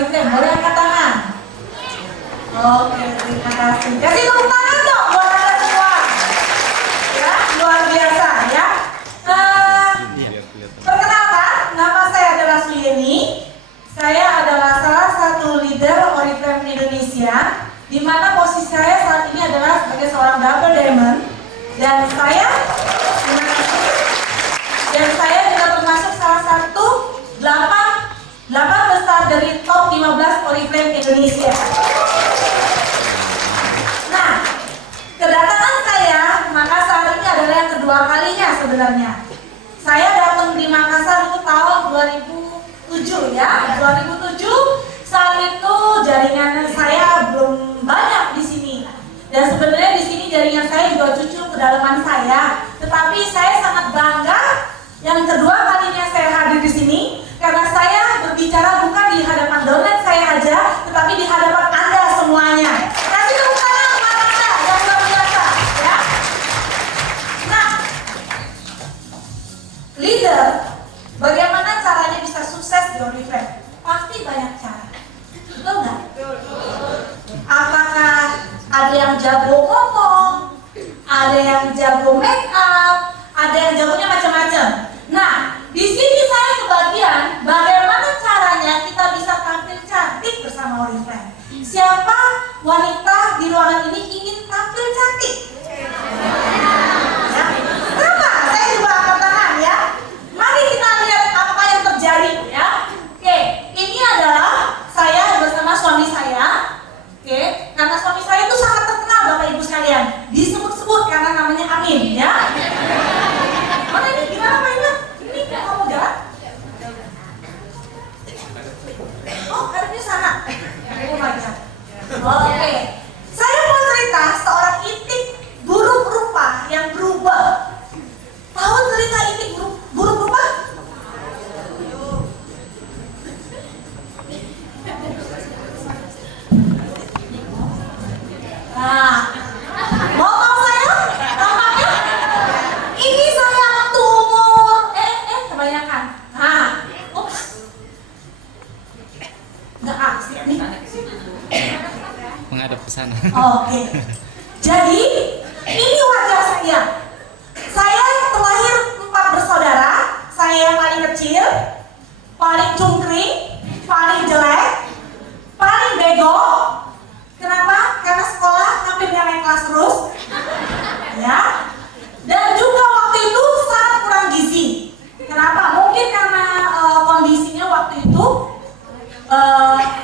Oriflame? Boleh angkat tangan? Oke, terima kasih. Kasih tepuk tangan dong buat kalian semua. Ya, luar biasa ya. Perkenalkan, nama saya adalah Suyeni. Saya adalah salah satu leader Oriflame Indonesia, di mana posisi saya saat ini adalah sebagai seorang double diamond, dan saya juga termasuk salah satu 8 besar dari top 15 Oriflame Indonesia. Nah, kedatangan saya ke Makassar ini adalah yang kedua kalinya sebenarnya. Saya datang di Makassar itu tahun 2007 ya, 2007. Saat itu jaringan saya belum banyak di sini. Dan sebenarnya di sini jaringan saya juga cucu kedalaman saya. Tetapi saya sangat bangga yang kedua kalinya saya hadir di sini karena saya berbicara bukan di hadapan downline saya aja, tetapi di hadapan Anda semuanya. Kasih tepuk tangan buat Anda yang luar biasa ya. Nah, leader, bagaimana caranya bisa sukses di Oriflame? Pasti banyak cara. Betul nggak? Apakah ada yang jago ngomong, ada yang jago make up, ada yang jagonya macam-macam. Nah, di sini saya kebagian bagaimana caranya kita bisa tampil cantik bersama Oriflame. Siapa wanita di ruangan ini ingin tampil cantik? Ya. Kenapa? Saya juga angkat tangan ya. Mari kita lihat apa yang terjadi ya. Oke, ini adalah saya bersama suami saya. Oke, karena suami saya itu sangat terkenal Bapak Ibu sekalian. Disebut-sebut karena namanya Amin ya. Mana ini gimana Pak Ibu? Ini nggak mau jalan? Oh, harusnya sana. Oh my God. Oke, saya mau cerita seorang itik buruk rupa yang berubah. Tahu cerita itik buruk rupa? Nah, mau tahu saya? Tampaknya ini saya waktu umur kebanyakan. Nah, ups, nggak asik nih. Menghadap ke sana. Oke. Jadi ini wajah saya. Saya terlahir 4 bersaudara. Saya yang paling kecil, paling cungkring, paling jelek, paling bego. Kenapa? Karena sekolah hampir nggak naik kelas terus, ya. Dan juga waktu itu sangat kurang gizi. Kenapa? Mungkin karena kondisinya waktu itu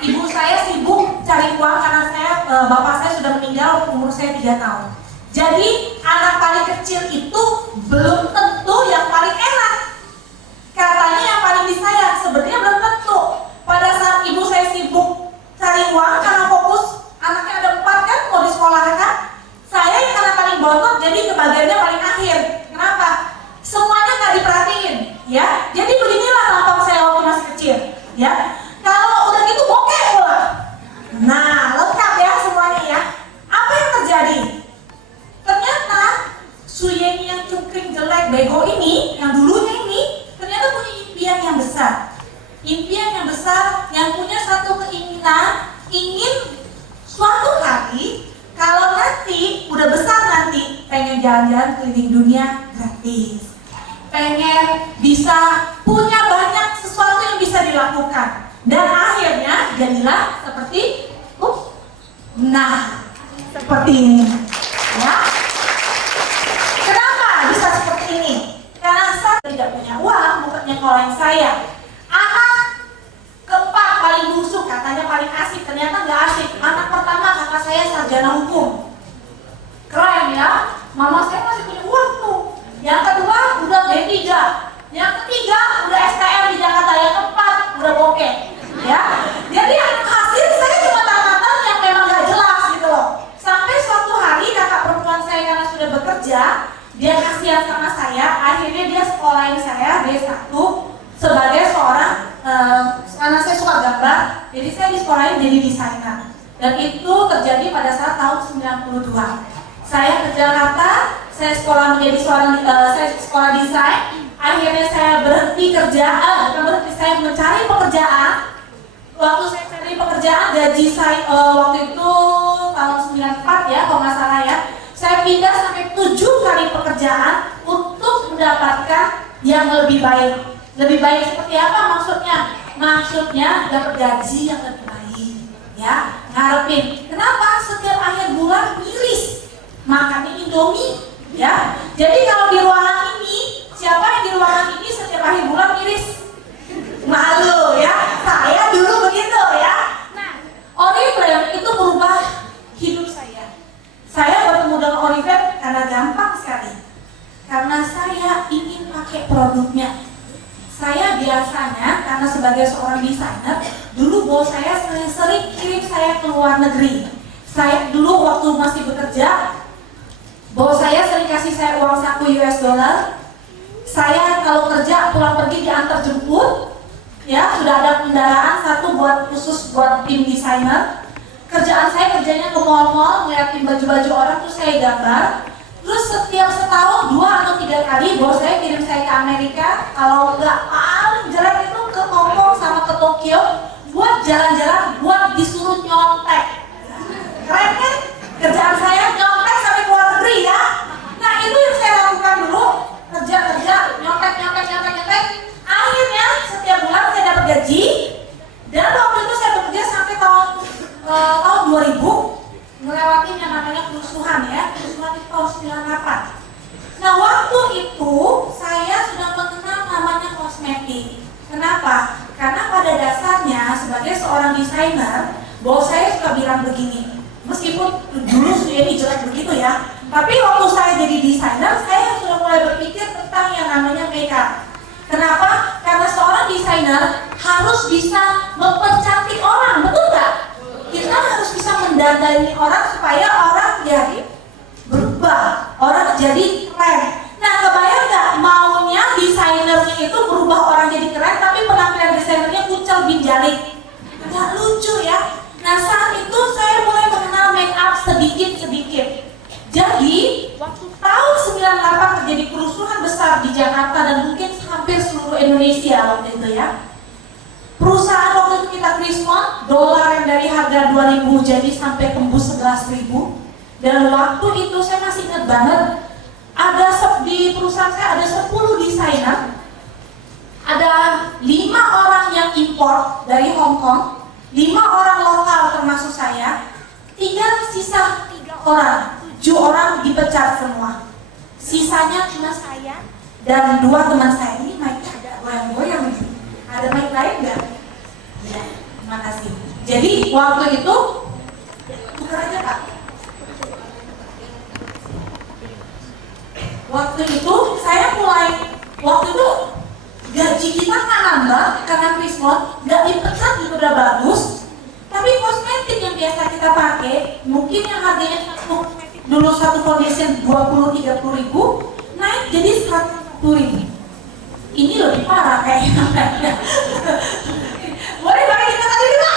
ibu saya sibuk cari uang karena bapak saya sudah meninggal umur saya 3 tahun. Jadi anak paling kecil itu belum tentu yang paling enak. Katanya yang paling disayang, sebenarnya belum tentu. Pada saat ibu saya sibuk cari uang karena fokus anaknya ada 4 kan mau disekolahkan, saya yang karena paling bontot jadi kebagiannya paling akhir. Kenapa? Semuanya nggak diperhatiin, ya. Jadi beginilah tampang saya waktu masih kecil, ya. Kalau udah gitu bokeh pula. Nah, lengkap ya semuanya ya. Apa yang terjadi? Ternyata Suyeni yang cungkring jelek bego ini, yang dulunya ini, ternyata punya impian yang besar. Impian yang besar yang punya satu keinginan, ingin suatu hari kalau nanti udah besar nanti pengen jalan-jalan keliling dunia gratis, pengen bisa punya banyak sesuatu yang bisa dilakukan, dan akhirnya jadilah seperti seperti ini ya. Kenapa bisa seperti ini? Karena saya tidak punya uang, bukan nyekolahin saya. Anak keempat paling busuk, katanya paling asik, ternyata nggak asik. Anak pertama kakak saya sarjana hukum, keren ya. Mama saya masih punya uang tuh. Yang kedua udah D3, yang ketiga udah STM di Jakarta, yang keempat udah bokeh ya. Jadi hasil saya cuma tamat yang memang nggak jelas gitu loh. Sampai suatu hari kakak perempuan saya karena sudah bekerja, dia kasihan sama saya, akhirnya dia sekolahin saya D1 sebagai seorang karena saya suka gambar, jadi saya disekolahin jadi desainer. Dan itu terjadi pada saat tahun 92. Saya ke Jakarta, saya sekolah menjadi saya sekolah desain. Akhirnya saya berhenti kerja, bukan berhenti, saya mencari pekerjaan. waktu saya cari pekerjaan, gaji saya waktu itu tahun 94 ya, kalau nggak salah ya. Saya pindah sampai 7 kali pekerjaan untuk mendapatkan yang lebih baik. Lebih baik seperti apa maksudnya? Maksudnya dapat gaji yang lebih baik, ya. Ngarepin. Kenapa? Setiap akhir bulan miris, makannya Indomie, ya. Jadi kalau di ruangan ini, siapa yang di ruangan ini setiap akhir bulan miris? Malu, ya. Saya dulu begitu, ya. Nah, Oriflame itu berubah hidup saya. Saya bertemu dengan Oriflame karena gampang sekali. Karena saya ingin pakai produknya. Saya biasanya, karena sebagai seorang desainer, dulu bos saya sering kirim saya ke luar negeri. Saya dulu waktu masih bekerja, bos saya sering kasih saya uang saku US dollar. Saya kalau kerja pulang pergi diantar jemput, ya sudah ada kendaraan satu buat khusus buat tim desainer. Kerjaan saya kerjanya ke mall-mall, ngeliatin baju-baju orang terus saya gambar. Terus setiap setahun 2 atau 3 kali bos saya kirim saya ke Amerika. Kalau nggak paling jarang itu ke Hong Kong sama ke Tokyo buat jalan-jalan, buat disuruh nyontek. Keren kan? Kerjaan saya nyontek sampai ke luar negeri ya. Nah itu yang saya lakukan dulu, kerja, nyontek. Akhirnya setiap bulan saya dapat gaji. Dan waktu itu saya bekerja sampai tahun 2000, melewati yang namanya kerusuhan ya, kerusuhan itu tahun 98. Nah waktu itu saya sudah mengenal namanya kosmetik. Kenapa? Karena pada dasarnya sebagai seorang desainer, bos saya suka bilang begini, meskipun dulu ini jelek begitu ya, tapi waktu saya jadi desainer, saya sudah mulai berpikir tentang yang namanya makeup. Kenapa? Karena seorang desainer harus bisa mempercantik orang, betul nggak? Kita harus bisa mendandani orang supaya orang jadi berubah, orang jadi keren. Nah, kebayang nggak maunya desainernya itu berubah orang jadi keren, tapi penampilan desainernya kucel bin jalik, nggak lucu ya. Nah, saat itu saya mulai mengenal make up sedikit-sedikit. Jadi, waktu tahun 98 terjadi kerusuhan besar di Jakarta dan mungkin hampir seluruh Indonesia waktu itu ya. Perusahaan waktu itu kita Krismon, dolar yang dari harga 2000 jadi sampai tembus 11.000. Dan waktu itu saya masih ingat banget, ada di perusahaan saya ada 10 desainer, ada 5 orang yang import dari Hong Kong, 5 orang lokal termasuk saya, sisa 3 orang, 7 orang dipecat semua. Sisanya cuma saya dan 2 teman saya. Ini mic-nya ada goyang-goyang nih. Ada mic lain nggak? Ya, terima kasih. Jadi waktu itu, buka aja Kak. Waktu itu saya mulai, waktu itu gaji kita nggak nambah karena Krismon, nggak dipecat juga udah bagus. Tapi kosmetik yang biasa kita pakai, mungkin yang harganya dulu satu foundation 20-30 ribu, naik jadi 100 ribu. Ini lebih parah kayaknya. Boleh pakai kita tadi dulu.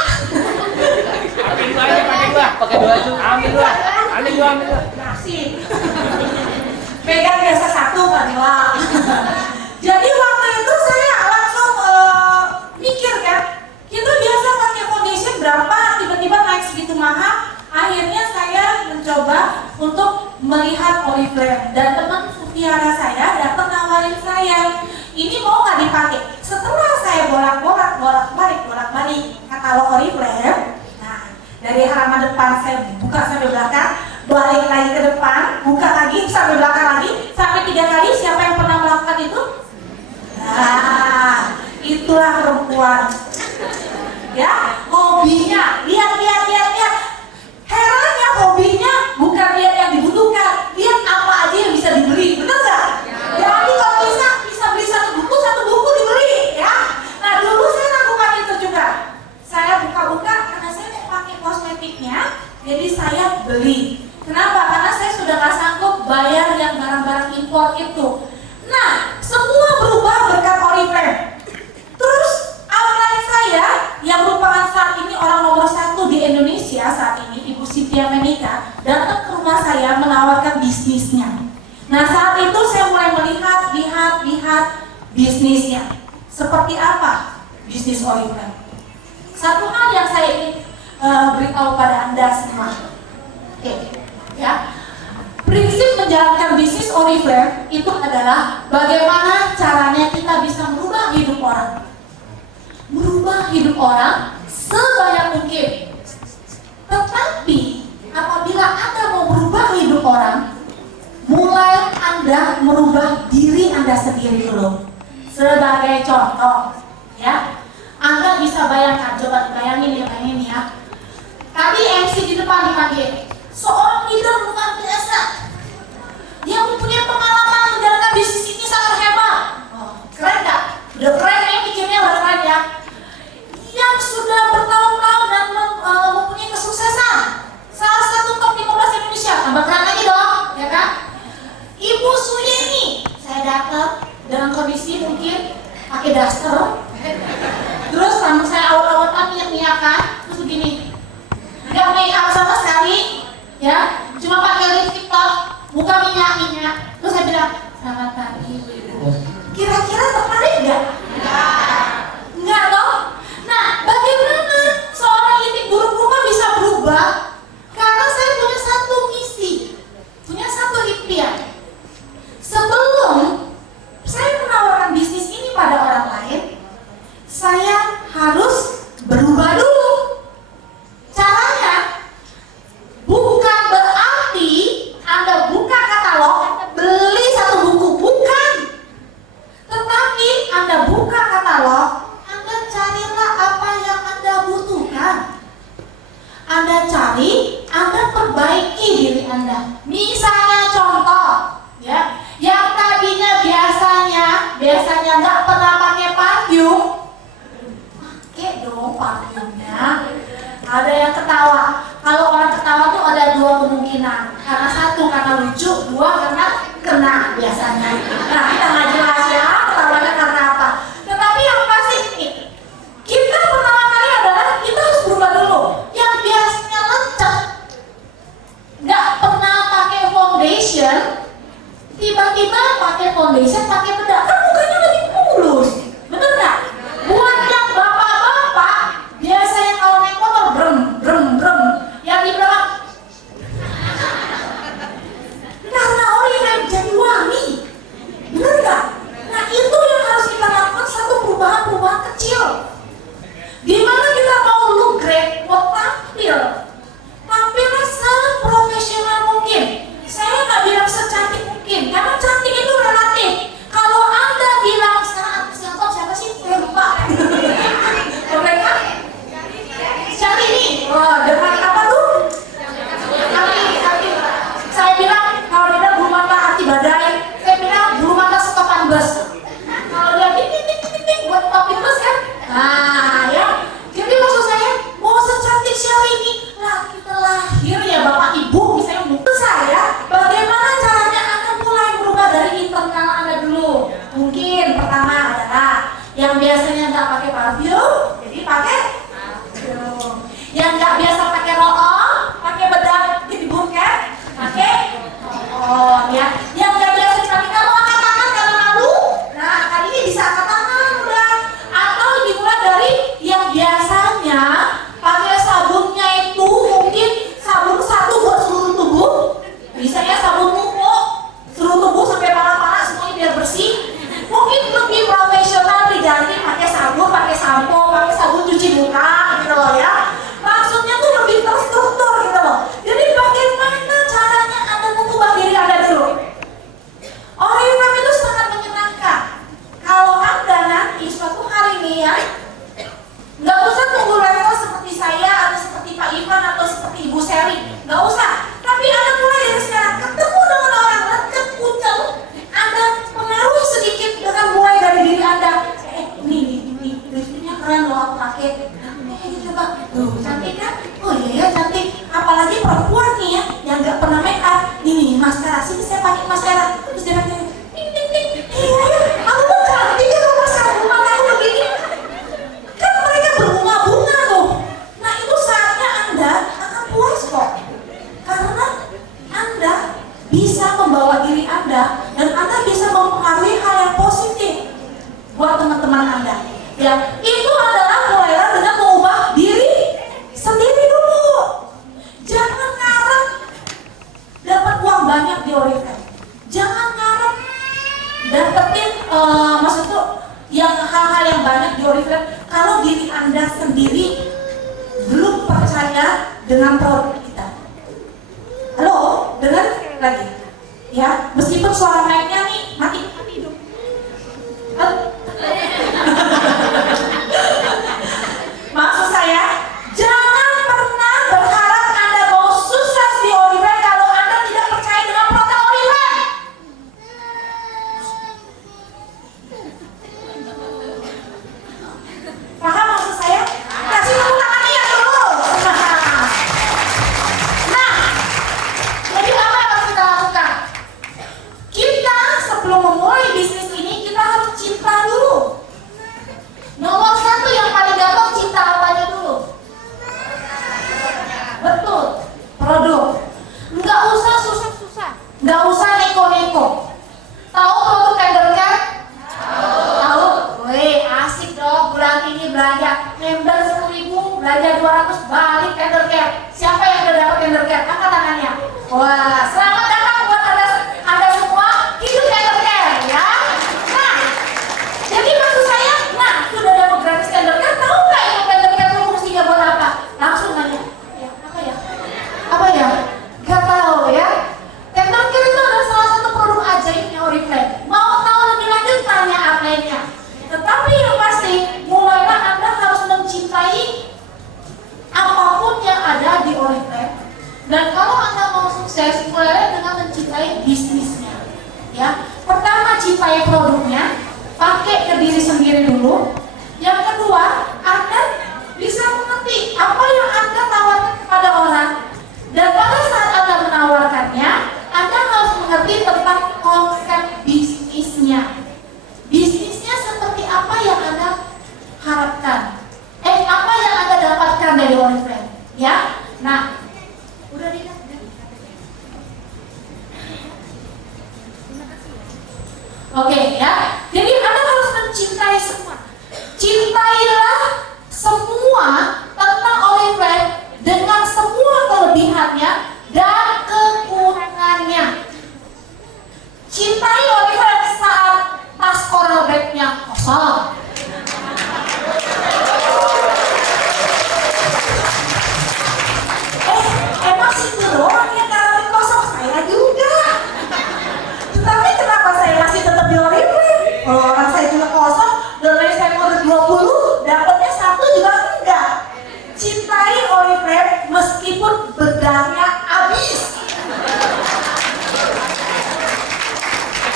Ambil dua aja, pakai dua aja. Ambil dua. Nasib. Pegang biasa 1 kan 2. Jadi waktu itu saya langsung mikir kan, kita biasa pakai foundation berapa, tiba-tiba naik segitu mahal. Akhirnya saya mencoba untuk melihat Oriflame dan teman Sufiana saya datang nawarin saya, ini mau nggak dipakai? Setelah saya bolak-balik katalog Oriflame, nah dari halaman depan saya buka sampai belakang, balik lagi ke depan, buka lagi sampai belakang lagi, sampai 3 kali. Siapa yang pernah melakukan itu? Nah, itulah perempuan. Ya, hobinya, lihat. Herannya hobinya bukan lihat yang dibutuhkan, lihat apa aja yang bisa dibeli, bener nggak? Jadi kalau bisa beli satu buku dibeli, ya. Nah dulu saya lakukan itu juga. Saya buka-buka karena saya mau pakai kosmetiknya, jadi saya beli. Kenapa? Karena saya sudah nggak sanggup bayar yang barang-barang impor itu. Nah, semua berubah berkat Oriflame. Terus outline saya yang merupakan saat ini orang nomor 1 di Indonesia saat ini, Ibu Cynthia Menika, datang ke rumah saya menawarkan bisnisnya. Nah saat itu saya mulai melihat bisnisnya. Seperti apa bisnis Oriflame? Satu hal yang saya ingin beritahu pada Anda semua. Oke, ya. Prinsip menjalankan bisnis Oriflame itu adalah bagaimana caranya kita bisa merubah hidup orang. Merubah hidup orang sebanyak mungkin. Tetapi apabila Anda mau merubah hidup orang, mulai Anda merubah diri Anda sendiri dulu. Sebagai contoh, ya, Anda bisa bayangkan, coba bayangin ya. Tadi MC di depan dipanggil, seorang leader luar biasa yang mempunyai pengalaman menjalankan bisnis ini sangat hebat. Keren gak? Udah keren ya, mikirnya udah keren ya. Yang sudah bertahun-tahun dan mempunyai kesuksesan. Salah satu top 15 Indonesia, tambah keren lagi dong, ya kan? Ibu Suyeni, saya datang dengan kondisi mungkin pakai daster, terus sama saya awal-awal minyak-minyakan, terus begini, nggak make up sama sekali, ya, cuma pakai lipstick top, muka minyak-minyak, terus saya bilang, selamat pagi ibu. Kira-kira tertarik nggak? Nggak dong. Nah, bagaimana seorang ibu buruk rupa bisa berubah? Karena saya punya satu misi, punya satu impian. Sebelum saya menawarkan bisnis ini pada orang lain, saya harus berubah dulu. Caranya bukan berarti Anda buka katalog, beli satu buku, bukan. Tetapi Anda buka katalog, Anda carilah apa yang Anda butuhkan. Anda cari, Anda perbaiki diri Anda. Misalnya contoh, ya, yang tadinya biasanya nggak pernah pakai parfum, pakai dong parfumnya. Ada yang ketawa. Kalau orang ketawa tuh ada dua kemungkinan. Karena satu karena lucu, dua karena kena biasanya. Nah, kita nggak jelas ya ketawanya karena apa. Tetapi yang pasti ini, kita pertama kali adalah kita harus berubah dulu. Yang biasanya lecek, nggak pernah pakai foundation, tiba-tiba pakai foundation, pakai bedak, kan mukanya lebih mulus, bener nggak? Buat yang bapak-bapak, biasanya kalau naik motor brem, yang di belakang, karena Oriflame jadi wangi, bener nggak? Nah itu yang harus kita lakukan, satu perubahan kecil, dimana kita mau look great, mau tampilnya seprofesional mungkin. Saya nggak bilang secantik mungkin, karena cantik itu relatif. Kalau Anda bilang sekarang siapa sih? Saya lupa. Mereka cantik nih. Wah, dengan apa tuh? Cantik. Saya bilang kalau dia bulu mata hati badai, saya bilang bulu mata stopan bus. Kalau dia tik buat topin bus kan? Nah, ya. Jadi maksud saya, mau secantik Syahrini, lah kita lahir ya Bapak Ibu, misalnya bukan saya. Bagaimana caranya Anda mulai berubah dari internal Anda dulu? Mungkin pertama adalah yang biasanya nggak pakai parfum, jadi pakai parfum. Yang nggak biasa pakai roll on, pakai bedak jadi buket, pakai roll on ya. Yang nggak biasa pakai kamu angkat tangan karena malu, nah kali ini bisa angkat tangan udah. Atau dimulai dari yang biasanya pakai sabunnya itu mungkin sabun satu buat seluruh tubuh, bisa ya sabun muka seluruh tubuh sampai pala-pala semuanya biar bersih. Mungkin lebih profesional diganti pakai sabun, pakai sampo, pakai sabun cuci muka gitu loh ya. Maksudnya tuh lebih terstruktur gitu loh. Jadi bagaimana caranya Anda mengubah diri Anda dulu? Oriflame itu sangat menyenangkan. Kalau Anda nanti suatu hari nih ya, nggak usah tunggu level seperti saya atau seperti Pak Ivan atau seperti Ibu Seri, nggak usah. Tapi Anda mulai dari sekarang ketemu dengan orang lecek kucel, Anda pengaruh sedikit dengan mulai dari diri Anda. Ini lipstiknya keren loh aku pakai. Coba, tuh cantik kan? Oh iya ya cantik. Apalagi perempuan nih ya, yang nggak pernah make up. Ini maskara, sini saya pakai maskara. Terus dia pakai, ting. Iya, aku tuh cantik ya kalau maskara mata aku begini. Kan mereka berbunga-bunga tuh. Nah itu saatnya Anda akan puas kok. Karena Anda bisa membawa diri Anda dan Anda bisa mempengaruhi hal yang positif buat teman-teman Anda. Ya, itu adalah mulailah dengan mengubah banyak di Oriflame. Jangan ngarep dapetin maksud tuh yang hal-hal yang banyak di Oriflame kalau diri Anda sendiri belum percaya dengan produk kita. Halo, dengar sekali lagi. Ya, meskipun suara mic-nya nih mati hidup. Maksud saya, jangan pernah berharap Anda mau sukses di Oriflame kalau Anda tidak percaya dengan produk Oriflame. Paham maksud saya? Kasih tepuk tangan ya dulu. Nah, jadi apa yang harus kita lakukan? Kita sebelum memulai bisnis ini kita harus cinta dulu. Nomor satu yang paling gampang, cinta apanya dulu? Betul, produk. Nggak usah susah-susah, nggak usah neko-neko. Tahu produk Tendercare? Tahu. Wih, asik dong, bulan ini belanja member 10.000, belanja 200, balik Tendercare. Siapa yang udah dapat Tendercare? Angkat tangannya. Wah, selamat datang buat Anda semua, hidup Tendercare ya. Nah, jadi maksud saya, nah sudah dapat gratis Tendercare, tahu nggak itu Tendercare itu fungsinya buat apa? Langsung nanya, ya apa ya? Apa ya? Gak tahu ya. Tendercare itu adalah salah satu produk ajaibnya Oriflame. Mau tahu lebih lanjut tanya upline-nya. Tetapi yang pasti, mulailah Anda harus mencintai apapun yang ada di Oriflame. Dan kalau Anda mau sukses, mulailah dengan mencintai bisnisnya. Ya, pertama cintai produknya, pakai ke diri sendiri dulu. Yang kedua, Anda bisa mengerti apa yang Anda tawarkan kepada orang. Dan pada saat Anda menawarkannya, Anda harus mengerti tentang konsep bisnisnya. Bisnisnya seperti apa yang Anda harapkan? Apa yang Anda dapatkan dari Oriflame? Ya, nah, udah dikasih. Oke ya, jadi Anda harus mencintai semua. Cintailah semua tentang Oriflame dengan semua kelebihannya dan kekurangannya. Cintai Oriflame saat tas coral bag-nya kosong. Emang situ doang yang coral bag kosong? Saya juga. Tetapi kenapa saya masih tetap di Oriflame? Kalau orang saya juga kosong, dolar saya mau 20, dapatnya 1 juga enggak. Cintai Oriflame meskipun bedanya habis.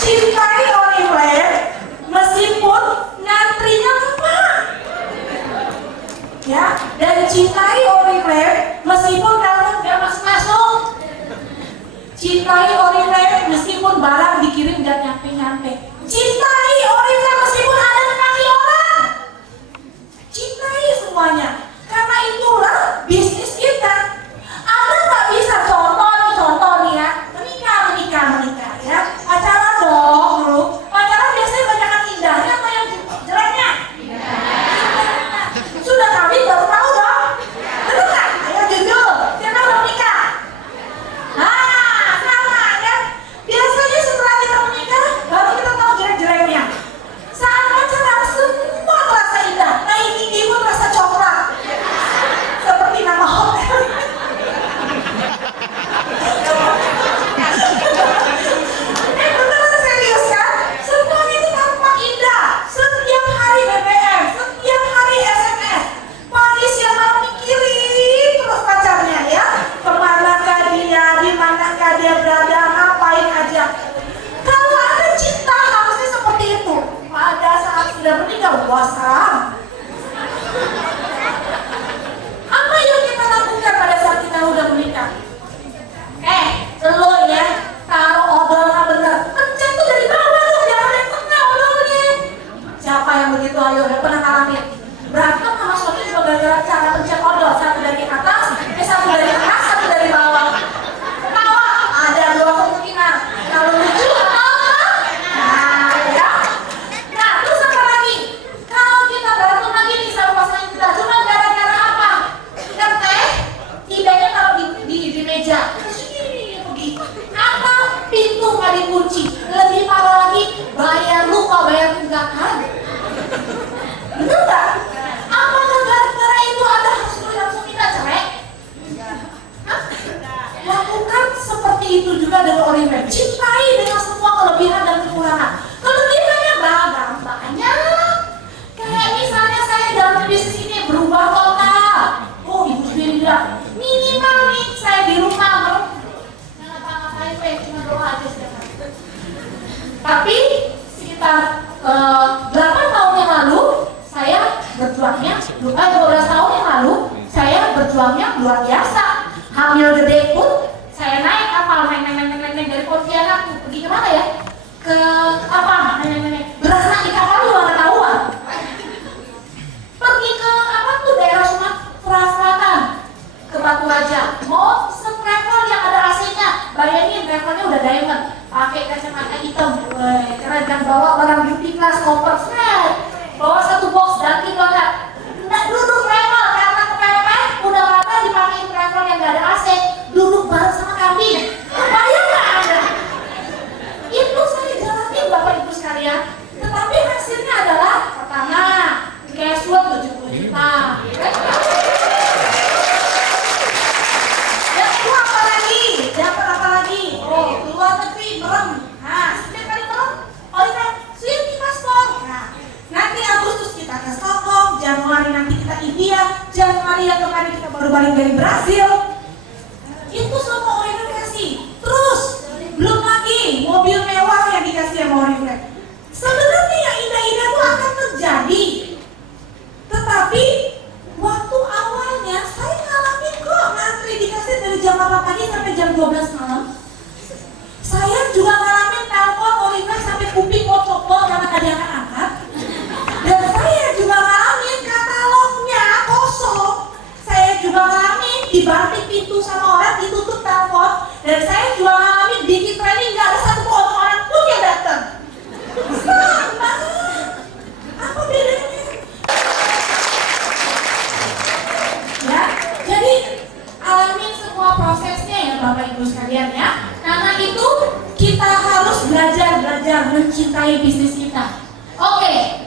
Cintai Oriflame meskipun ngantrinya lama. Ya, dan cintai Oriflame meskipun kalau nggak masuk-masuk. Cintai Oriflame meskipun barang dikirim dan nyampe-nyampe. Cintai Oriflame meskipun ada kekasih orang. Cintai semuanya. Karena itulah bisnis kita. Anda nggak bisa contoh nih ya. Menikah ya. Pacaran dong dulu. Pacaran biasanya banyak yang indahnya atau yang jeleknya? Indahnya. Sudah kawin baru tahu dong. Betul nggak? Ayo jujur. Siapa belum nikah? Nah, sama ya. nggak dikunci. Lebih parah lagi, bayar lupa bayar tunggakan. Bener nggak? Apakah gara-gara itu Anda harus langsung minta cerai? Hah? Lakukan seperti itu juga dengan Oriflame. Cintai dengan semua kelebihan dan kekurangan. Kelebihannya banyak. Kayak misalnya saya dalam bisnis ini berubah total. Oh, ibu sendiri bilang minimal nih saya di rumah ngapain cuma doa aja setiap hari. Tapi sekitar 8 tahun yang lalu saya berjuangnya, 12 tahun yang lalu saya berjuangnya luar biasa. Hamil gede pun saya naik kapal naik dari Pontianak pergi kemana ya? Ke apa? Berenang di kapal juga nggak tahuan. Pergi ke apa tuh daerah Sumatera Selatan, ke Batu Raja. Mau se-travel yang ada AC-nya. Bayangin travelnya udah diamond, pakai kacamata hitam, keren kan, bawa barang beauty class, koper, bawa satu box dan $3. Nggak duduk travel karena kepepet, udah lama dipakai travel yang nggak ada AC, duduk bareng sama kambing. Bayang nggak Anda? Itu saya jalanin Bapak Ibu sekalian. Tetapi hasilnya adalah pertama, cash flow 70 juta. Yang kedua apa lagi? Dapat apa lagi? Oh, keluar negeri merem. Nah, setiap kali merem, Oriflame swing paspor. Nah, nanti Agustus kita ke Stockholm, Januari nanti kita India, Januari yang kemarin kita baru balik dari Brasil. Itu semua Oriflame kasih. Terus, belum lagi mobil mewah yang dikasih sama Oriflame. Sebenarnya yang indah-indah itu akan terjadi. Tetapi waktu awalnya saya ngalamin kok ngantri dikasih dari jam 8 pagi sampai jam 12 malam. Saya juga ngalamin telepon Oriflame sampai kuping mau copot karena gak diangkat-angkat. Dan saya juga ngalamin katalognya kosong. Saya juga ngalamin dibanting pintu sama orang, ditutup telepon. Dan saya juga ngalamin bikin training gak ada satu orang pun yang datang. Sama. Apa bedanya? Ya, jadi alamin semua prosesnya ya Bapak Ibu sekalian ya. Karena itu kita harus belajar mencintai bisnis kita. Oke,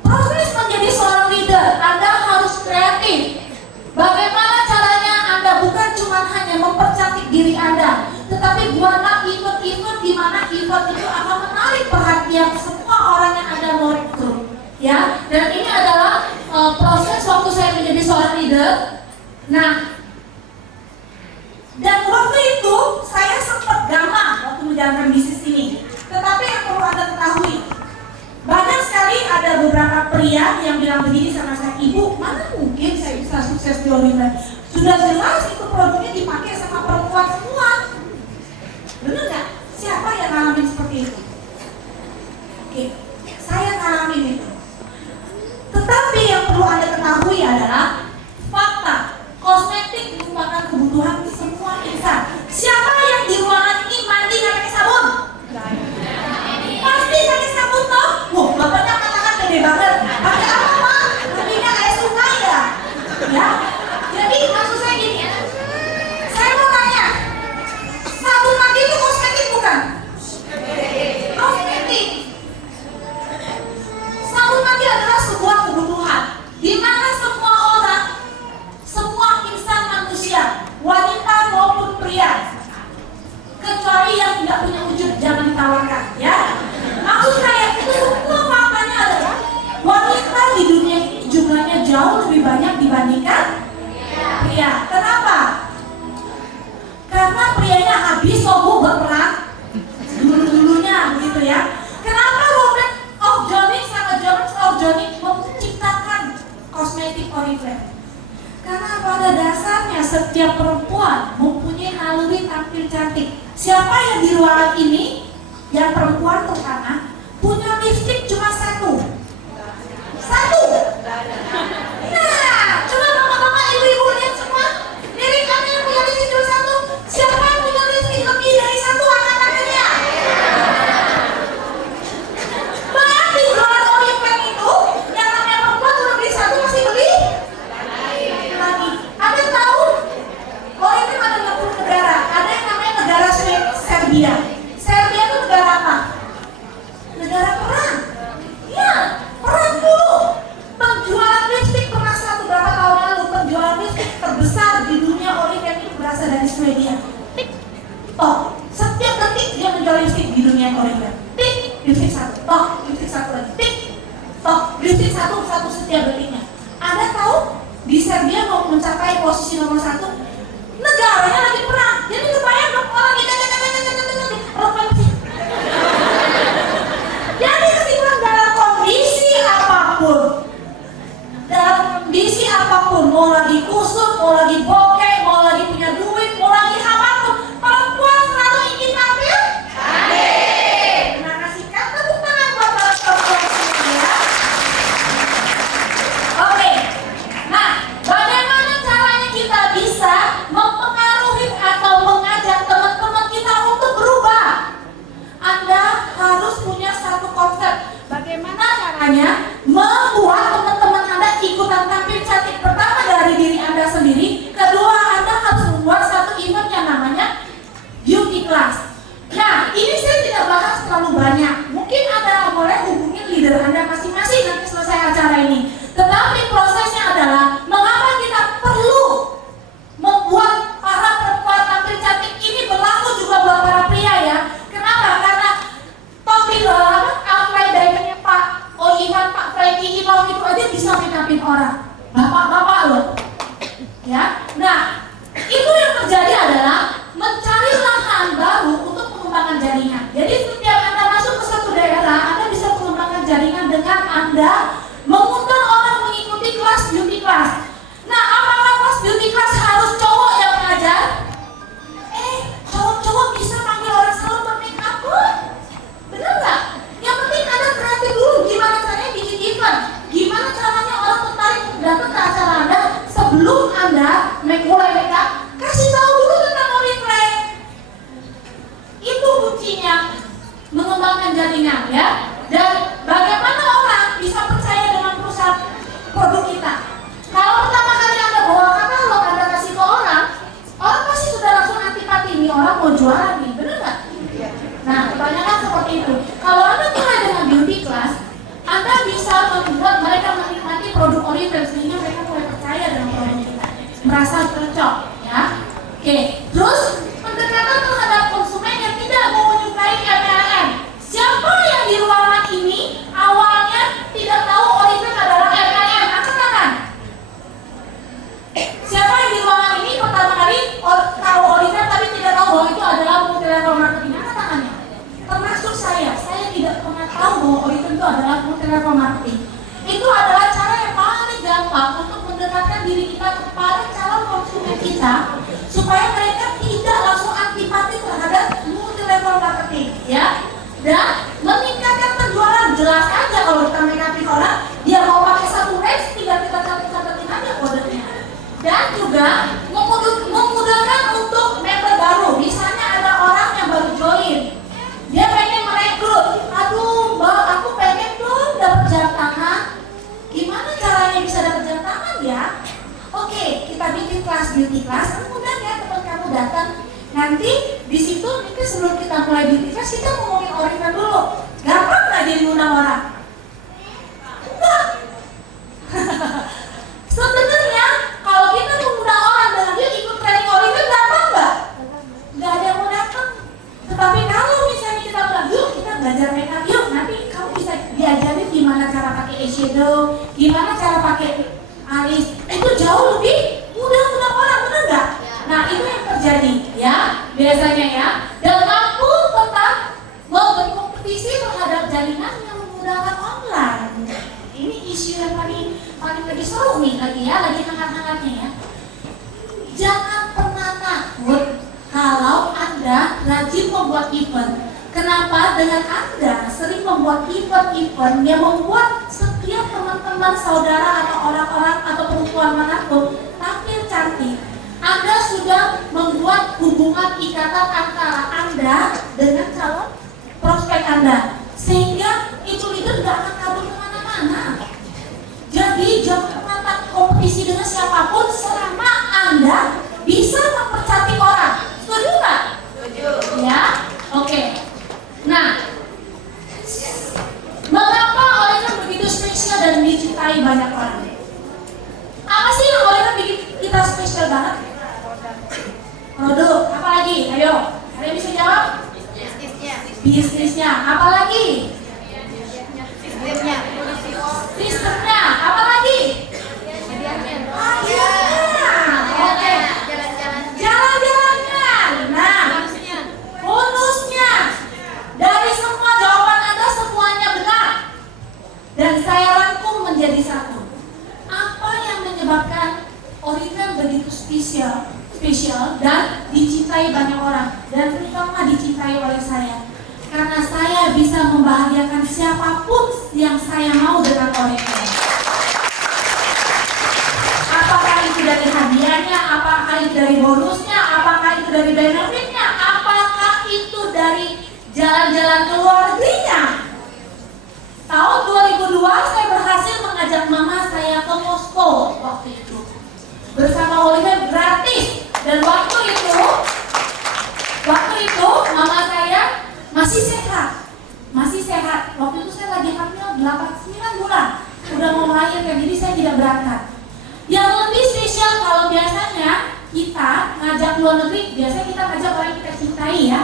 proses menjadi seorang leader, Anda harus kreatif. Bagaimana caranya Anda bukan cuma hanya mempercantik diri Anda, tetapi buatlah event-event di mana event itu akan menarik perhatian semua orang yang Anda mau rekrut. Ya, dan ini adalah proses waktu saya menjadi seorang leader. Nah, dan waktu itu saya sempat gamang waktu menjalankan bisnis ini. Tetapi yang perlu Anda ketahui, banyak sekali ada beberapa pria yang bilang begini sama saya, Ibu, mana mungkin saya bisa sukses di Oriflame? Sudah jelas itu produknya dipakai sama perempuan semua. Benar nggak? Siapa yang ngalamin seperti itu? Oke, saya ngalamin itu. Tetapi yang perlu Anda ketahui adalah fakta, kosmetik merupakan kebutuhan semua insan. Siapa yang di ruangan ini mandi nggak pakai sabun? Pasti pakai sabun toh? Wah, bapaknya katakan gede banget. Pakai apa Pak? Mandinya kayak sungai ya? Ya. Jadi maksud saya gini, saya mau tanya, sabun mandi itu kosmetik bukan? Kosmetik. Sabun mandi adalah sebuah kebutuhan di mana semua orang, semua insan manusia, wanita maupun pria, kecuali yang tidak punya wujud jangan ditawarkan, ya. Maksud saya itu semua faktanya adalah wanita di dunia ini jumlahnya jauh lebih banyak dibandingkan pria. Kenapa? Karena prianya habis sobu berperang dulu-dulunya begitu ya. Kenapa Robert of Johnny sama Jonas of Johnny menciptakan kosmetik Oriflame? Karena pada dasarnya setiap perempuan mempunyai naluri tampil cantik. Siapa yang di ruangan ini, yang perempuan terutama, punya lipstik cuma satu? Nah, coba bapak-bapak, ibu-ibu lihat semua. Dari kami yang punya lipstik cuma satu. Siapa yang punya lipstik lebih dari satu? Angkat tangannya. Berarti jualan Oriflame itu, yang namanya perempuan udah beli satu masih beli lagi. Ada tahu? Oriflame ada 60 negara. Ada yang namanya negara Serbia. Serbia itu negara apa? Negara perang. Ya, perang dulu. Penjualan lipstik pernah berapa tahun lalu penjualan lipstik terbesar di dunia Oriflame itu berasal dari Swedia. Oh, setiap detik dia menjual lipstik di dunia Oriflame. Tik, lipstik satu. Oh, lipstik satu lagi. Tik, oh, lipstik satu setiap detiknya. Anda tahu di Serbia mau mencapai posisi nomor 1, negaranya lagi perang. Jadi kebayang dong orang ini jadi kesimpulan dalam kondisi apapun, mau lagi kusut, mau lagi bokeh, mau lagi punya duit, mau lagi apapun, perempuan selalu ingin tampil cantik. Nah, kasih tepuk tangan buat para perempuan semua ya. Oke, nah bagaimana caranya kita bisa mempengaruhi atau mengajak teman-teman kita untuk berubah? Anda harus punya satu konsep. Bagaimana caranya membuat teman-teman Anda ikutan tampil cantik? Pertama dari diri Anda sendiri. Kedua, Anda harus membuat satu event yang namanya beauty class. Nah, ini saya tidak bahas terlalu banyak. Mungkin Anda boleh hubungi leader Anda masing-masing nanti selesai acara ini. Tetapi prosesnya adalah mengapa kita perlu membuat para perempuan tampil cantik. Ini berlaku juga buat para pria ya. Kenapa? Karena topi outline diamondnya Pak Ivan, Pak Frankie, Imam itu aja bisa make-upin orang. Bapak-bapak loh. Ya. Nah, itu yang terjadi adalah mencari lahan baru untuk pengembangan jaringan. Jadi setiap Anda masuk ke satu daerah, Anda bisa mengembangkan jaringan dengan Anda mengundang orang mengikuti kelas beauty class. Nah, apakah kelas beauty class harus cowok yang mengajar? Cowok-cowok bisa panggil orang salon bermake up pun. Bener nggak? Yang penting Anda kreatif dulu. Gimana caranya bikin event? Gimana caranya orang tertarik datang ke acara Anda sebelum Anda mulai make up? Kasih tahu dulu tentang Oriflame. Itu kuncinya mengembangkan jaringan ya. Dan bagaimana orang bisa percaya dengan perusahaan produk kita? Kalau pertama kali Anda bawa katalog, Anda kasih ke orang pasti sudah langsung antipati, nih orang mau jualan nih, bener nggak? Nah, kebanyakan seperti itu. Kalau Anda mulai dengan beauty class, Anda bisa membuat mereka menikmati produk Oriflame sehingga mereka mulai percaya dengan produk kita, merasa cocok, ya. Oke, terus pendekatan terhadap konsumen yang tidak mau menyukai MLM. Siapa yang di ruangan ini awalnya tidak tahu Oriflame adalah MLM? Angkat tangan. Siapa yang di ruangan ini pertama kali tahu Oriflame tapi tidak tahu bahwa itu adalah multi level marketing? Angkat tangannya. Termasuk saya tidak pernah tahu bahwa Oriflame itu adalah multi level marketing. Itu adalah cara yang paling gampang untuk mendekatkan diri kita kepada calon konsumen kita supaya mereka tidak langsung antipati terhadap multi level marketing, ya. Dan meningkatkan penjualan. Jelas aja kalau kita make upin orang, dia mau pakai satu range, tinggal kita catat-catatin aja kodenya. Dan juga memudahkan untuk member baru. Misalnya ada orang yang baru join, dia pengen merekrut. Aduh Mbak, aku pengen dong dapat jam tangan. Gimana caranya bisa dapat jam tangan ya? Oke, kita bikin kelas beauty class. Kemudian ya teman kamu datang. Nanti di situ sebelum kita mulai beauty class, kita ngomongin Oriflame dulu. Gampang nggak jadi undang orang? Enggak. Sebenarnya kalau kita mengundang orang dengan dia ikut training Oriflame, gampang nggak? Nggak ada yang mau datang. Tetapi kalau misalnya kita bilang, yuk kita belajar makeup, yuk nanti kamu bisa diajarin gimana cara pakai eyeshadow, gimana cara pakai alis, itu jauh lebih mudah undang orang, benar nggak? Nah itu yang terjadi ya biasanya ya. Dan mampu tetap mau berkompetisi terhadap jaringan yang menggunakan online. Ini isu yang paling lagi seru nih lagi ya, lagi hangat-hangatnya ya. Jangan pernah takut kalau Anda rajin membuat event. Kenapa? Dengan Anda sering membuat event-event yang membuat setiap teman-teman, saudara atau orang-orang atau perempuan manapun tampil cantik. Anda sudah membuat hubungan ikatan antara Anda dengan calon prospek Anda, sehingga itu leader nggak akan kabur kemana-mana. Jadi jangan pernah takut kompetisi dengan siapapun selama Anda bisa mempercantik orang. Setuju nggak? Setuju. Ya, oke. Nah, dicintai banyak orang. Apa sih yang boleh bikin kita spesial banget? Produk, apa lagi? Ayo, ada yang bisa jawab? Bisnisnya, apa lagi? Sistemnya, apa lagi? Oke. Jalan-jalannya. Nah, bonusnya. Dari semua jawaban Anda semuanya benar. Dan saya rangkum menjadi satu. Apa yang menyebabkan Oriflame begitu spesial dan dicintai banyak orang, dan terutama dicintai oleh saya? Karena saya bisa membahagiakan siapapun yang saya mau dengan Oriflame. Apakah itu dari hadiahnya, apakah itu dari bonusnya, apakah itu dari benefitnya, apakah itu dari jalan-jalan ke luar negerinya. Tahun 2002 saya berhasil mengajak mama saya ke Moskow waktu itu. Bersama Oriflame gratis. Dan waktu itu mama saya masih sehat. Waktu itu saya lagi hamil 8-9 bulan. Udah mau melahirkan, jadi saya tidak berangkat. Yang lebih spesial kalau biasanya kita ngajak luar negeri, biasanya kita ngajak orang yang kita cintai ya.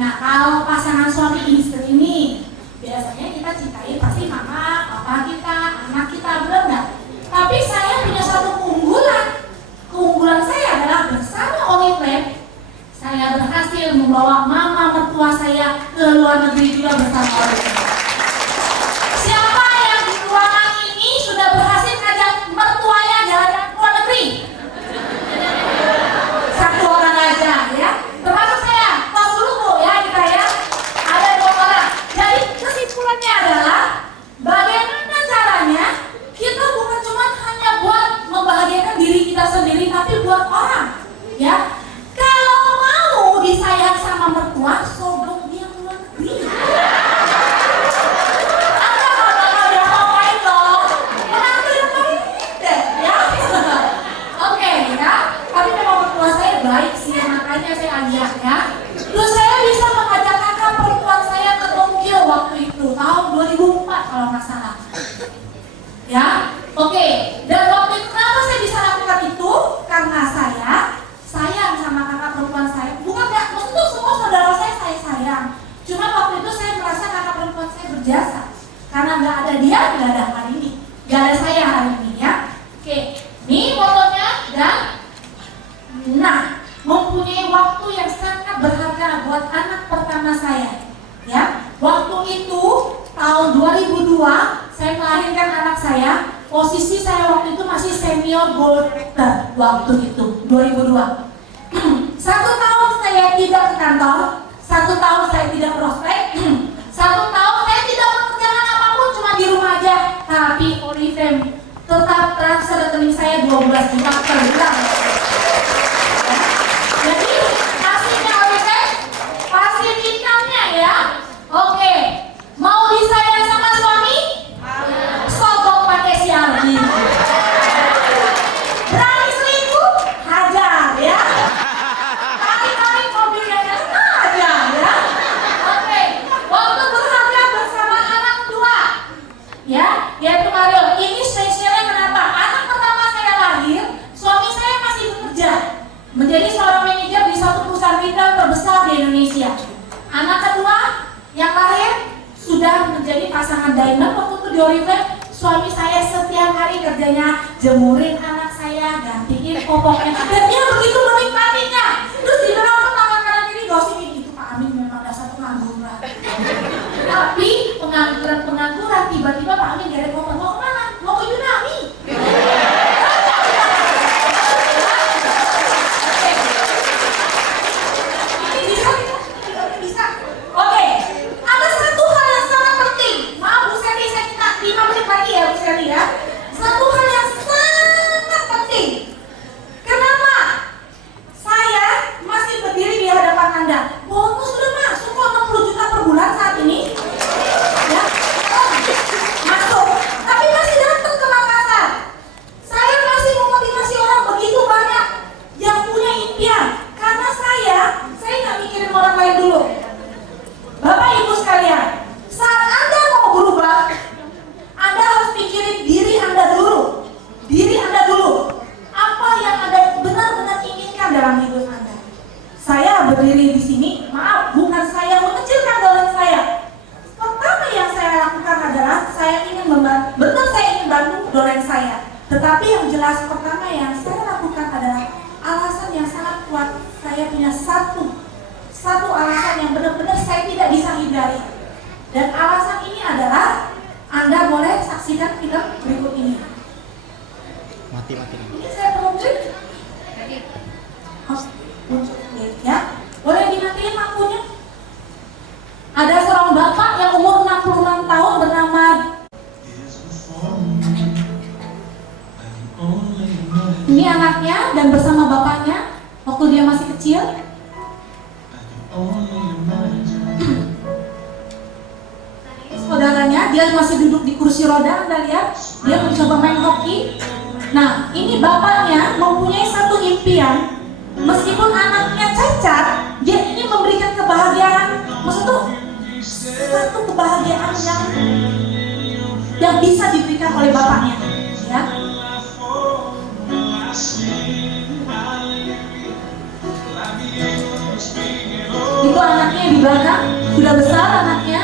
Nah, kalau pasangan suami istri ini, biasanya kita cintai pasti mama, papa kita, anak kita, benar nggak? Tapi saya punya satu keunggulan. Keunggulan saya adalah bersama Oriflame, saya berhasil membawa mama mertua saya ke luar negeri juga bersama Oriflame. Siapa yang di ruangan ini sudah berhasil ngajak mertuanya jalan-jalan ke luar negeri? Satu orang aja ya, termasuk saya. Tos dulu Bu ya kita ya. Ada 2 orang. Jadi kesimpulannya adalah bagaimana caranya kita bukan cuma hanya buat membahagiakan diri kita sendiri, tapi buat orang ya. Kalau mau disayang sama mertua, sogok dia ke luar negeri. Anda gak bakal diapa-apain dong. Menantu yang baik deh ya. Oke ya. Tapi memang mertua saya baik sih, makanya saya ajak ya. Terus saya bisa mengajak kakak perempuan saya ke Tokyo waktu itu tahun 2004 kalau nggak salah. Ya, oke. Dan waktu itu kenapa saya bisa lakukan itu? Karena saya sayang sama kakak perempuan saya. Bukan nggak, maksudnya semua saudara saya sayang. Cuma waktu itu saya merasa kakak perempuan saya berjasa. Karena nggak ada dia, nggak ada hari ini, nggak ada saya hari ini ya. Oke, ini fotonya dan nah mempunyai waktu yang sangat berharga buat anak pertama saya. Ya, waktu itu tahun 2002 saya melahirkan anak saya. Posisi saya waktu itu masih senior gold doctor waktu itu 2002. 1 tahun saya tidak ke kantor, 1 tahun saya tidak prospek, 1 tahun saya tidak mengerjakan apapun, cuma di rumah aja. Tapi Oriflame tetap transfer rekening saya 12 juta per bulan. Jadi hasilnya Oriflame, pasif income-nya ya. Oke, mau disayang sama suami? Sogok pakai siardi. Berani selingkuh? Hajar ya. Tarik-tarik mobil yang hajar ya. Oke, waktu berharga bersama anak 2 ya, yaitu Mario. Ini spesialnya kenapa? Anak pertama saya lahir, suami saya masih bekerja menjadi seorang manajer di satu perusahaan retail terbesar di Indonesia. Anak kedua yang lahir sudah menjadi pasangan diamond waktu itu di Oriflame. Suami saya setiap hari kerjanya jemurin anak saya, gantiin popoknya, dan dia begitu menikmatinya. Terus di dalam tangan kanan kiri gosipin itu Pak Amin memang dasar pengangguran. Tapi pengangguran tiba-tiba Pak Amin gak ada koper, mau kemana? Mau ke Yunani. Bisa. Oke, ada satu hal yang sangat penting. Maaf Bu Seli, saya minta 5 menit lagi ya Bu Seli ya. Satu hal yang sangat penting. Kenapa saya masih berdiri di hadapan Anda? Bonus sudah masuk kok 60 juta per bulan saat ini. Ya, masuk. Tetapi yang jelas pertama yang saya lakukan adalah alasan yang sangat kuat. Saya punya satu alasan yang benar-benar saya tidak bisa hindari. Dan alasan ini adalah, Anda boleh saksikan film berikut ini. Mati. Ini saya perlu trik. Ya, boleh dimatiin lampunya. Ada seorang bapak yang umur 66 tahun bernama ini anaknya dan bersama bapaknya waktu dia masih kecil. Saudaranya, dia masih duduk di kursi roda, Anda lihat, dia mencoba main hoki. Nah, ini bapaknya mempunyai satu impian, meskipun anaknya cacat, dia ingin memberikan kebahagiaan, maksudnya satu kebahagiaan yang bisa diberikan oleh bapaknya, ya. Itu anaknya yang di belakang, sudah besar anaknya.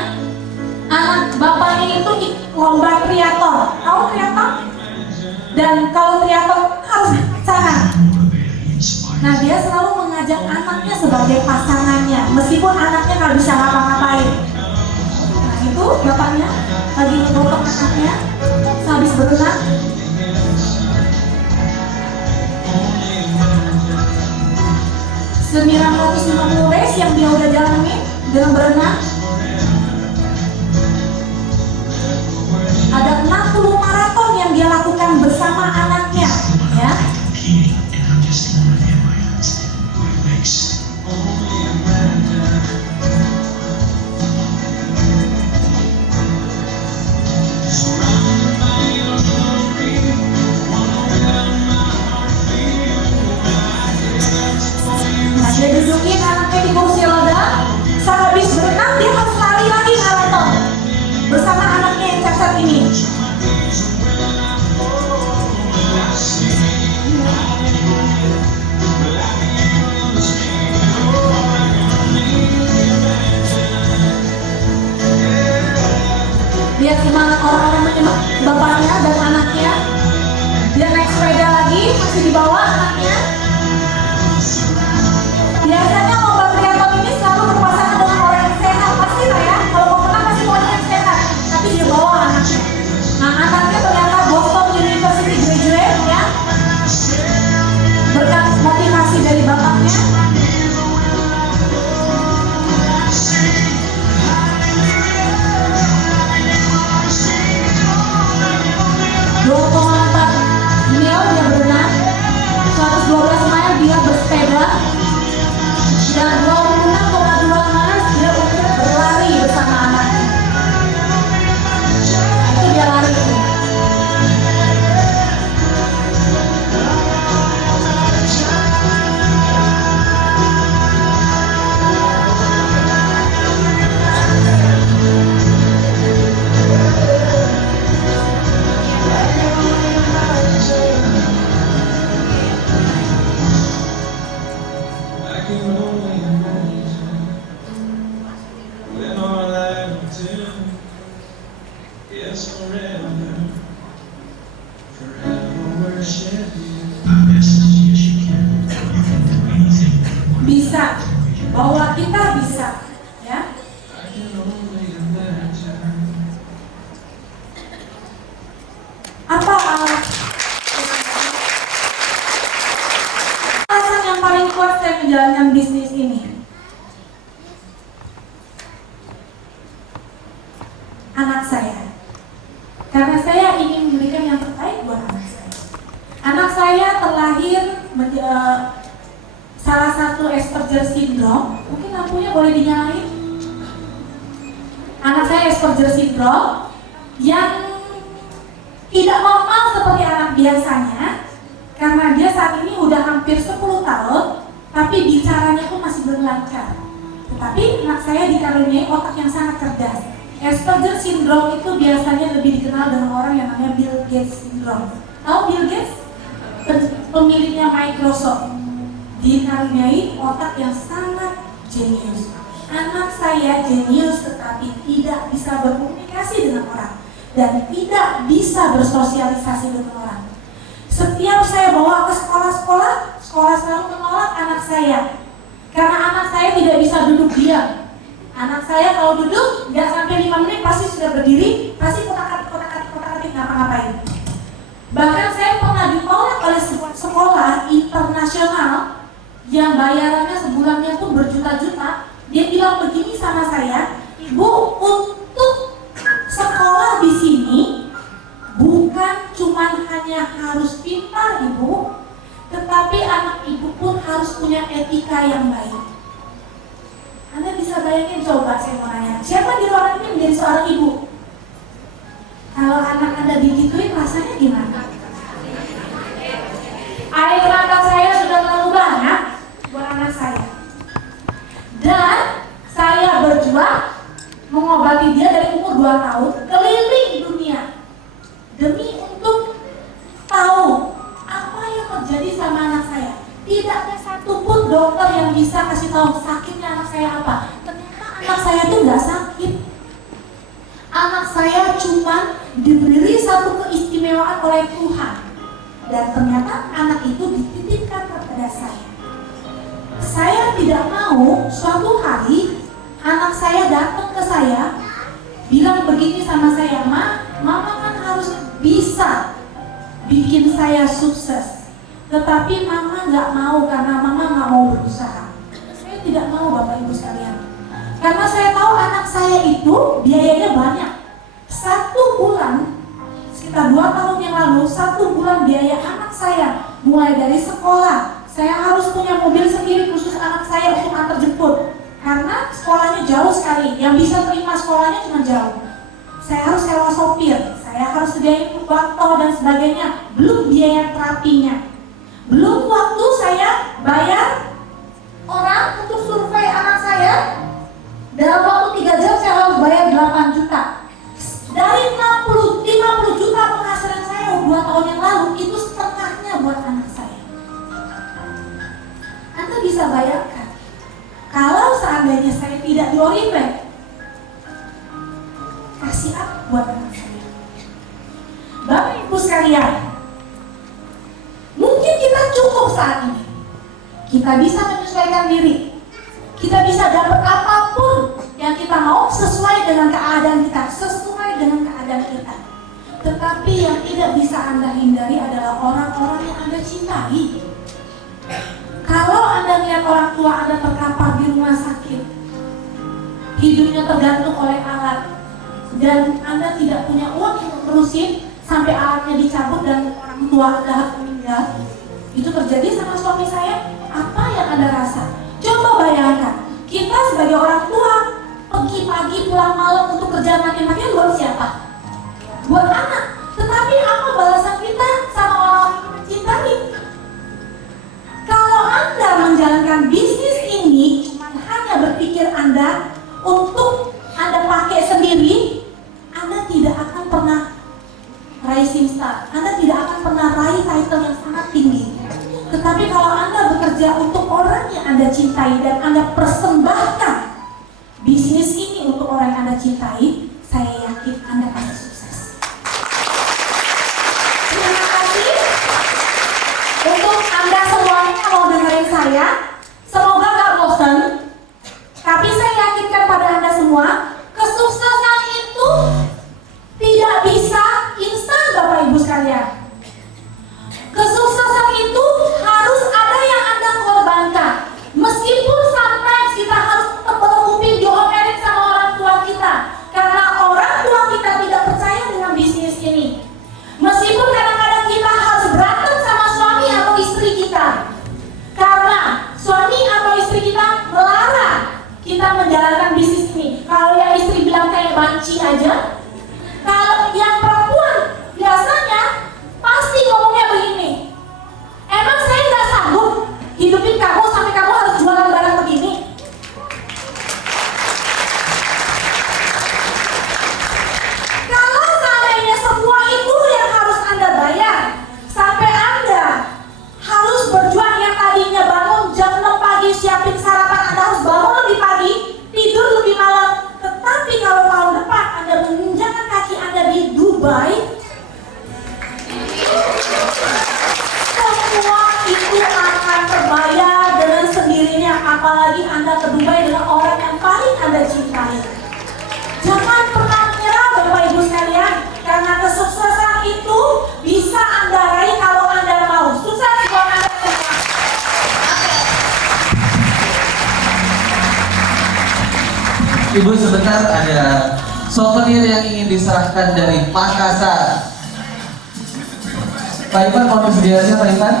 Anak bapaknya itu lomba triathlon. Tahu triathlon? Dan kalau triathlon harus sana. Nah, dia selalu mengajak anaknya sebagai pasangannya, meskipun anaknya nggak bisa ngapa-ngapain. Nah, itu bapaknya lagi ngepotong anaknya sehabis berenang. ...950 race yang dia udah jalani dengan berenang. Ada 60 maraton yang dia lakukan bersama anaknya, ya. Nah, dia dudukin anaknya di kursi roda. Sehabis berenang dia harus lari lagi maraton bersama anaknya yang cacat ini. Lihat semangat orang-orang menyemak bapaknya dan anaknya. Dia naik sepeda lagi, masih dibawa anaknya. Biasanya lomba triathlon ini selalu berpasangan dengan orang yang sehat, pasti lah ya. Kalau mau menang pasti mau yang sehat. Tapi dia bawa anaknya. Nah, anaknya ternyata Boston University graduate, ya. Berkat motivasi dari bapaknya. Mil dia berenang, 112 mile dia bersepeda, dan 26,2 miles dia untuk berlari bersama anaknya. Itu dia lari itu. Bisa, bahwa kita bisa, ya. Apa alasan yang paling kuat saya menjalankan bisnis ini? Anak saya. Karena saya ingin memberikan yang terbaik buat anak saya. Anak saya terlahir salah satu Asperger syndrome. Mungkin lampunya boleh dinyalain. Anak saya Asperger syndrome yang tidak normal seperti anak biasanya, karena dia saat ini udah hampir 10 tahun, tapi bicaranya pun masih belum lancar. Tetapi anak saya dikaruniai otak yang sangat cerdas. Asperger syndrome itu biasanya lebih dikenal dengan orang yang namanya Bill Gates syndrome. Tahu Bill Gates? Pemiliknya Microsoft. Dikaruniai otak yang sangat jenius. Anak saya jenius tetapi tidak bisa berkomunikasi dengan orang dan tidak bisa bersosialisasi dengan orang. Setiap saya bawa ke sekolah-sekolah, sekolah selalu menolak anak saya. Karena anak saya tidak bisa duduk diam. Anak saya kalau duduk, nggak sampai 5 menit pasti sudah berdiri, pasti kotak-katik ngapa-ngapain. Bahkan saya pernah ditolak oleh sebuah sekolah internasional yang bayarannya sebulannya tuh berjuta-juta. Dia bilang begini sama saya, "Ibu, untuk sekolah di sini bukan cuma hanya harus pintar Ibu, tetapi anak Ibu pun harus punya etika yang baik." Anda bisa bayangin, coba saya mau nanya, siapa di ruangan ini menjadi seorang ibu? Kalau anak Anda digituin rasanya gimana? Air mata saya sudah terlalu banyak buat anak saya. Dan saya berjuang mengobati dia dari umur 2 tahun keliling dunia demi untuk tahu apa yang terjadi sama anak saya. Tidak ada satupun dokter yang bisa kasih tahu sakitnya anak saya apa. Ternyata anak saya itu nggak sakit. Anak saya cuma diberi satu keistimewaan oleh Tuhan. Dan ternyata anak itu dititipkan kepada saya. Saya tidak mau suatu hari anak saya datang ke saya bilang begini sama saya, Mama kan harus bisa bikin saya sukses. Tetapi Mama nggak mau karena Mama nggak mau berusaha. Saya tidak mau Bapak Ibu sekalian. Karena saya tahu anak saya itu biayanya banyak. 1 bulan, sekitar 2 tahun yang lalu, 1 bulan biaya anak saya mulai dari sekolah. Saya harus punya mobil sendiri khusus anak saya untuk antar jemput. Karena sekolahnya jauh sekali, yang bisa terima sekolahnya cuma jauh. Saya harus sewa sopir, saya harus sediain waktu dan sebagainya. Belum biaya terapinya. Belum waktu saya bayar orang untuk survei anak saya. Dalam waktu 3 jam saya harus bayar 8 juta. Dari 50 juta penghasilan saya 2 tahun yang lalu, itu setengahnya buat anak saya. Anda bisa bayangkan, kalau seandainya saya tidak di Oriflame, kasih apa buat anak saya? Bapak Ibu sekalian, mungkin kita cukup saat ini. Kita bisa menyesuaikan diri. Kita bisa dapat apapun yang kita mau sesuai dengan keadaan kita, sesuai dengan keadaan kita. Tetapi yang tidak bisa Anda hindari adalah orang-orang yang Anda cintai. Kalau Anda lihat orang tua Anda terkapar di rumah sakit, hidupnya tergantung oleh alat, dan Anda tidak punya uang untuk terusin sampai alatnya dicabut dan orang tua Anda harus meninggal. Itu terjadi sama suami saya. Apa yang Anda rasa? Coba bayangkan, kita sebagai orang tua pergi pagi pulang malam untuk kerja mati-matian buat siapa? Buat anak. Tetapi apa balasan kita sama orang yang mencintai? Kalau Anda menjalankan bisnis ini cuma hanya berpikir Anda untuk Anda pakai sendiri, Anda tidak akan pernah rising star. Anda tidak akan pernah raih title yang sangat tinggi. Tetapi kalau Anda bekerja untuk orang yang Anda cintai dan Anda persembahkan bisnis ini untuk orang yang Anda cintai, saya yakin Anda akan sukses. Terima kasih untuk Anda semuanya yang mau dengerin saya. Semoga gak bosan. Tapi saya yakinkan pada Anda semua, kesuksesan itu tidak bisa instan Bapak Ibu sekalian. Kesuksesan itu harus ada yang Anda korbankan. Meskipun sometimes kita harus berupin diomelin sama orang tua kita, karena orang tua kita tidak percaya dengan bisnis ini. Meskipun kadang-kadang kita harus berantem sama suami atau istri kita, karena suami atau istri kita melarang kita menjalankan bisnis ini. Kalau yang istri bilang kayak banci aja, kalau yang perempuan biasanya pasti ngomongnya begini, emang saya nggak sanggup hidupin kamu sampai kamu harus jualan barang begini. Kalau seandainya semua itu yang harus Anda bayar, sampai Anda harus berjuang yang tadinya bangun jam 6 pagi siapin sarapan, Anda harus bangun lebih pagi, tidur lebih malam. Tetapi kalau tahun depan Anda menginjakkan kaki Anda di Dubai, Dubai dengan orang yang paling Anda cintai. Jangan pernah menyerah Bapak Ibu sekalian, karena kesuksesan itu bisa Anda raih kalau Anda mau. Sukses buat Anda semua. Ibu, sebentar ada souvenir yang ingin diserahkan dari Makassar. Pak Ivan, mau disediakannya Pak Ivan?